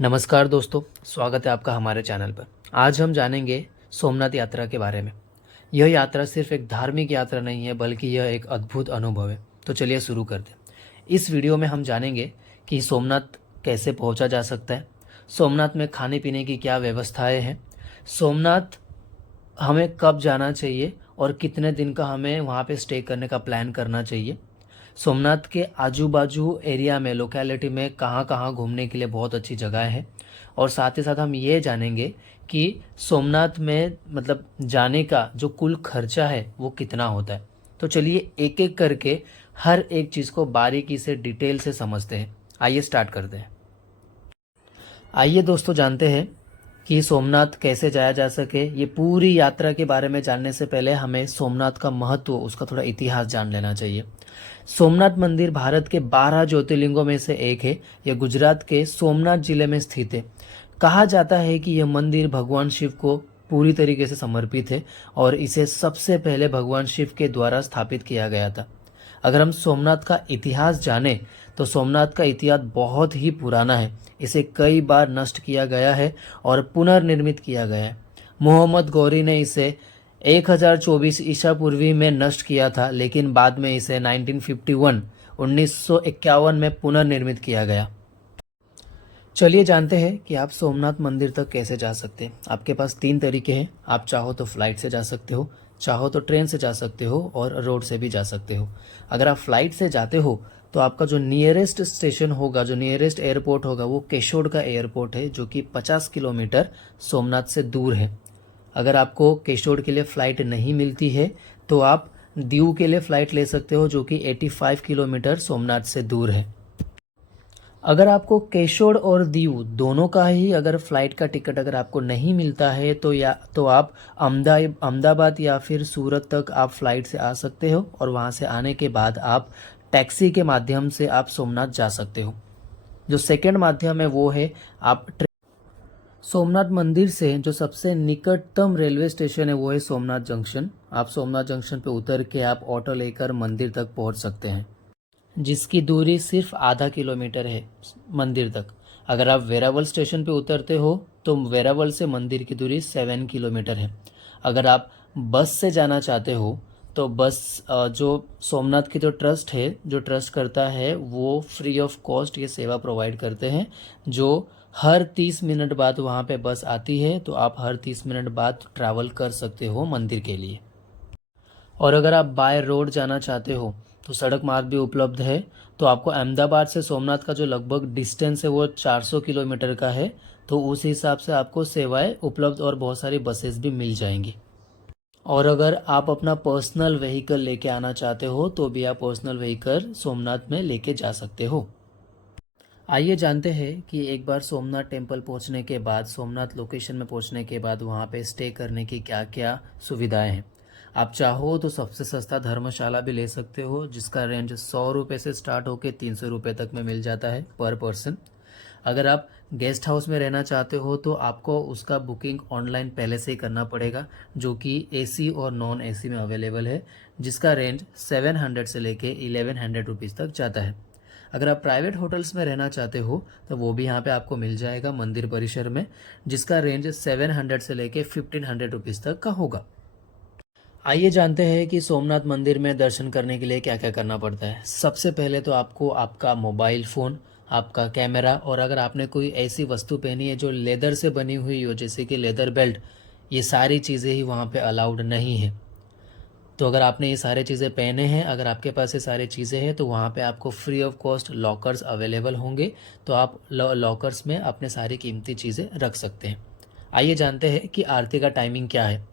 नमस्कार दोस्तों, स्वागत है आपका हमारे चैनल पर। आज हम जानेंगे सोमनाथ यात्रा के बारे में। यह यात्रा सिर्फ एक धार्मिक यात्रा नहीं है, बल्कि यह एक अद्भुत अनुभव है। तो चलिए शुरू करते हैं। इस वीडियो में हम जानेंगे कि सोमनाथ कैसे पहुंचा जा सकता है, सोमनाथ में खाने पीने की क्या व्यवस्थाएं हैं, सोमनाथ हमें कब जाना चाहिए और कितने दिन का हमें वहाँ पे स्टे करने का प्लान करना चाहिए। सोमनाथ के आजू बाजू एरिया में, लोकेलिटी में कहाँ कहाँ घूमने के लिए बहुत अच्छी जगह है। और साथ ही साथ हम ये जानेंगे कि सोमनाथ में मतलब जाने का जो कुल खर्चा है वो कितना होता है। तो चलिए एक एक करके हर एक चीज़ को बारीकी से डिटेल से समझते हैं। आइए स्टार्ट करते हैं। आइए दोस्तों जानते हैं कि सोमनाथ कैसे जाया जा सके। ये पूरी यात्रा के बारे में जानने से पहले हमें सोमनाथ का महत्व, उसका थोड़ा इतिहास जान लेना चाहिए। सोमनाथ मंदिर भारत के 12 ज्योतिर्लिंगों में से एक है। यह गुजरात के सोमनाथ जिले में स्थित है। कहा जाता है कि यह मंदिर भगवान शिव को पूरी तरीके से समर्पित है और इसे सबसे पहले भगवान शिव के द्वारा स्थापित किया गया था। अगर हम सोमनाथ का इतिहास जानें तो सोमनाथ का इतिहास बहुत ही पुराना है। इसे कई बार नष्ट किया गया है और पुनर्निर्मित किया गया है। मोहम्मद गौरी ने इसे 1024 ईसा पूर्वी में नष्ट किया था, लेकिन बाद में इसे 1951 में पुनर्निर्मित किया गया। चलिए जानते हैं कि आप सोमनाथ मंदिर तक कैसे जा सकते हैं। आपके पास 3 तरीके हैं। आप चाहो तो फ्लाइट से जा सकते हो, चाहो तो ट्रेन से जा सकते हो और रोड से भी जा सकते हो। अगर आप फ्लाइट से जाते हो तो आपका जो नियरेस्ट स्टेशन होगा, जो नियरेस्ट एयरपोर्ट होगा, वो केशोड़ का एयरपोर्ट है, जो कि 50 किलोमीटर सोमनाथ से दूर है। अगर आपको केशोड़ के लिए फ़्लाइट नहीं मिलती है तो आप दीव के लिए फ़्लाइट ले सकते हो, जो कि 85 किलोमीटर सोमनाथ से दूर है। अगर आपको केशोड़ और दीव दोनों का ही अगर फ़्लाइट का टिकट अगर आपको नहीं मिलता है तो आप अहमदाबाद या फिर सूरत तक आप फ़्लाइट से आ सकते हो और वहाँ से आने के बाद आप टैक्सी के माध्यम से आप सोमनाथ जा सकते हो। जो सेकंड माध्यम है वो है आप सोमनाथ मंदिर से जो सबसे निकटतम रेलवे स्टेशन है वो है सोमनाथ जंक्शन। आप सोमनाथ जंक्शन पे उतर के आप ऑटो लेकर मंदिर तक पहुंच सकते हैं, जिसकी दूरी सिर्फ आधा किलोमीटर है मंदिर तक। अगर आप वेरावल स्टेशन पे उतरते हो तो वेरावल से मंदिर की दूरी 7 किलोमीटर है। अगर आप बस से जाना चाहते हो तो बस जो सोमनाथ की जो ट्रस्ट है, जो ट्रस्ट करता है, वो फ्री ऑफ कॉस्ट ये सेवा प्रोवाइड करते हैं। जो हर 30 मिनट बाद वहाँ पे बस आती है, तो आप हर 30 मिनट बाद ट्रैवल कर सकते हो मंदिर के लिए। और अगर आप बाय रोड जाना चाहते हो तो सड़क मार्ग भी उपलब्ध है। तो आपको अहमदाबाद से सोमनाथ का जो लगभग डिस्टेंस है वो 400 किलोमीटर का है। तो उस हिसाब से आपको सेवाएं उपलब्ध और बहुत सारी बसेस भी मिल जाएंगी। और अगर आप अपना पर्सनल व्हीकल लेके आना चाहते हो तो भी आप पर्सनल व्हीकल सोमनाथ में लेके जा सकते हो। आइए जानते हैं कि एक बार सोमनाथ टेम्पल पहुंचने के बाद, सोमनाथ लोकेशन में पहुंचने के बाद वहां पे स्टे करने की क्या क्या सुविधाएं हैं। आप चाहो तो सबसे सस्ता धर्मशाला भी ले सकते हो, जिसका रेंज 100 रुपये से स्टार्ट होकर 300 रुपये तक में मिल जाता है पर पर्सन। अगर आप गेस्ट हाउस में रहना चाहते हो तो आपको उसका बुकिंग ऑनलाइन पहले से ही करना पड़ेगा, जो कि एसी और नॉन एसी में अवेलेबल है, जिसका रेंज 700 से लेके 1100 रुपीज़ तक जाता है। अगर आप प्राइवेट होटल्स में रहना चाहते हो तो वो भी यहाँ पे आपको मिल जाएगा मंदिर परिसर में, जिसका रेंज 700 से लेके 1500 रुपीज़ तक का होगा। आइए जानते हैं कि सोमनाथ मंदिर में दर्शन करने के लिए क्या क्या करना पड़ता है। सबसे पहले तो आपको आपका मोबाइल फ़ोन, आपका कैमरा, और अगर आपने कोई ऐसी वस्तु पहनी है जो लेदर से बनी हुई हो, जैसे कि लेदर बेल्ट, ये सारी चीज़ें ही वहाँ पे अलाउड नहीं है। तो अगर आपने ये सारे चीज़ें पहने हैं, अगर आपके पास ये सारी चीज़ें हैं, तो वहाँ पे आपको free of cost lockers available होंगे। तो आप लॉकर्स में अपने सारी कीमती चीज़ें रख सकते हैं। आइए जानते हैं कि आरती का टाइमिंग क्या है।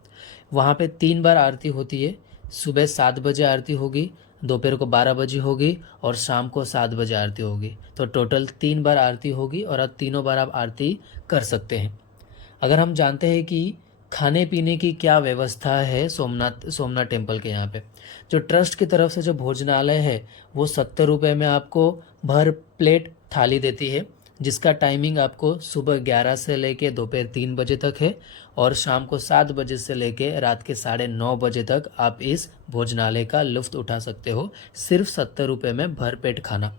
वहाँ पे 3 बार आरती होती है। सुबह 7 बजे आरती होगी, दोपहर को 12 बजे होगी और शाम को 7 बजे आरती होगी। तो टोटल 3 बार आरती होगी और अब तीनों बार आप आरती कर सकते हैं। अगर हम जानते हैं कि खाने पीने की क्या व्यवस्था है सोमनाथ टेम्पल के यहाँ पे, जो ट्रस्ट की तरफ से जो भोजनालय है वो 70 रुपये में आपको भर प्लेट थाली देती है, जिसका टाइमिंग आपको सुबह 11 से लेके दोपहर 3 बजे तक है और शाम को 7 बजे से लेके रात के 9:30 बजे तक आप इस भोजनालय का लुफ्त उठा सकते हो, सिर्फ 70 रुपये में भर पेट खाना।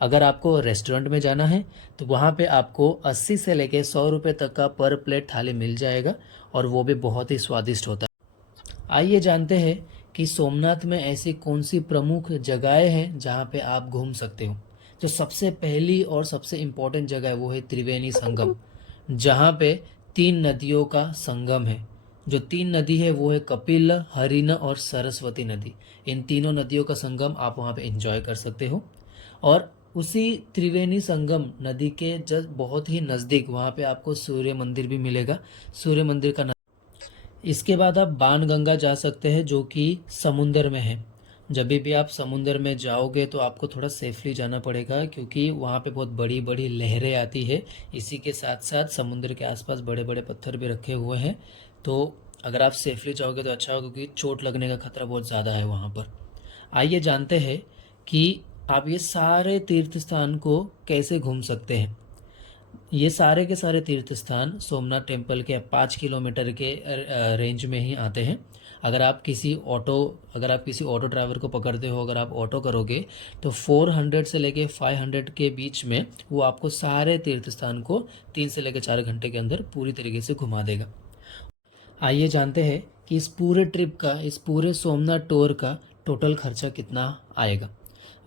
अगर आपको रेस्टोरेंट में जाना है तो वहाँ पे आपको 80 से लेके 100 रुपये तक का पर प्लेट थाली मिल जाएगा और वो भी बहुत ही स्वादिष्ट होता है। आइए जानते हैं कि सोमनाथ में ऐसी कौन सी प्रमुख जगहें हैं जहाँ पे आप घूम सकते हो। जो सबसे पहली और सबसे इम्पोर्टेंट जगह है वो है त्रिवेणी संगम, जहाँ पे 3 नदियों का संगम है। जो 3 नदी है वो है कपिल, हरिन और सरस्वती नदी। इन तीनों नदियों का संगम आप वहाँ पे एंजॉय कर सकते हो। और उसी त्रिवेणी संगम नदी के जस्ट बहुत ही नज़दीक वहाँ पे आपको सूर्य मंदिर भी मिलेगा। सूर्य मंदिर का इसके बाद आप बाणगंगा जा सकते हैं जो कि समुंदर में है। जब भी आप समुंदर में जाओगे तो आपको थोड़ा सेफली जाना पड़ेगा क्योंकि वहाँ पे बहुत बड़ी बड़ी लहरें आती है। इसी के साथ साथ समुद्र के आसपास बड़े बड़े पत्थर भी रखे हुए हैं। तो अगर आप सेफली जाओगे तो अच्छा होगा क्योंकि चोट लगने का खतरा बहुत ज़्यादा है वहाँ पर। आइए जानते हैं कि आप ये सारे तीर्थ स्थान को कैसे घूम सकते हैं। ये सारे के सारे तीर्थ स्थान सोमनाथ टेम्पल के 5 किलोमीटर के रेंज में ही आते हैं। अगर आप किसी ऑटो ड्राइवर को पकड़ते हो, अगर आप ऑटो करोगे तो 400 से लेके 500 के बीच में वो आपको सारे तीर्थ स्थान को 3 से लेके 4 घंटे के अंदर पूरी तरीके से घुमा देगा। आइए जानते हैं कि इस पूरे ट्रिप का, इस पूरे सोमनाथ टूर का टोटल खर्चा कितना आएगा।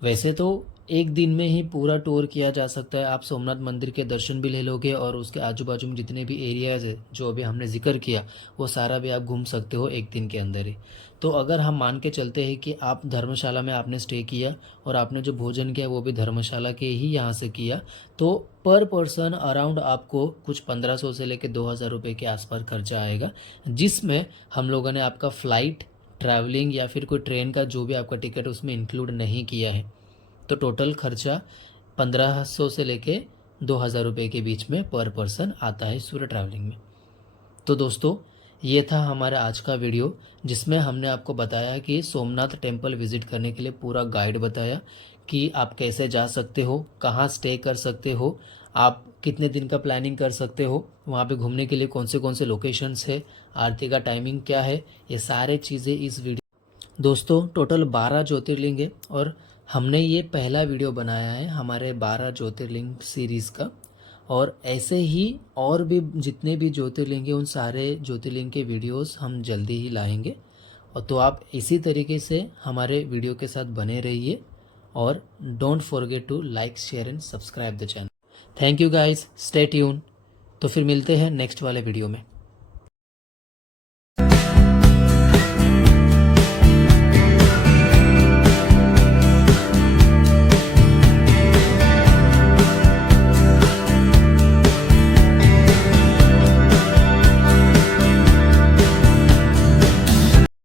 वैसे तो एक दिन में ही पूरा टूर किया जा सकता है। आप सोमनाथ मंदिर के दर्शन भी ले लोगे और उसके आजू बाजू में जितने भी एरियाज़ है जो अभी हमने जिक्र किया वो सारा भी आप घूम सकते हो एक दिन के अंदर ही। तो अगर हम मान के चलते हैं कि आप धर्मशाला में आपने स्टे किया और आपने जो भोजन किया वो भी धर्मशाला के ही यहाँ से किया, तो पर पर्सन अराउंड आपको कुछ 1500 से लेकर 2000 रुपये के आसपास खर्चा आएगा, जिसमें हम लोगों ने आपका फ़्लाइट, ट्रैवलिंग या फिर कोई ट्रेन का जो भी आपका टिकट उसमें इंक्लूड नहीं किया है। तो टोटल खर्चा 1500 से लेके 2000 रुपये के बीच में पर पर्सन आता है पूरे ट्रैवलिंग में। तो दोस्तों ये था हमारा आज का वीडियो जिसमें हमने आपको बताया कि सोमनाथ टेम्पल विज़िट करने के लिए पूरा गाइड बताया कि आप कैसे जा सकते हो, कहाँ स्टे कर सकते हो, आप कितने दिन का प्लानिंग कर सकते हो, वहाँ पे घूमने के लिए कौन से लोकेशंस है, आरती का टाइमिंग क्या है, ये सारे चीज़ें इस वीडियो। दोस्तों टोटल 12 ज्योतिर्लिंग है और हमने ये पहला वीडियो बनाया है हमारे 12 ज्योतिर्लिंग सीरीज़ का। और ऐसे ही और भी जितने भी ज्योतिर्लिंग हैं उन सारे ज्योतिर्लिंग के वीडियोस हम जल्दी ही लाएंगे। और तो आप इसी तरीके से हमारे वीडियो के साथ बने रहिए और don't forget to like, share and subscribe the channel. Thank you guys, stay tune. तो फिर मिलते हैं नेक्स्ट वाले वीडियो में।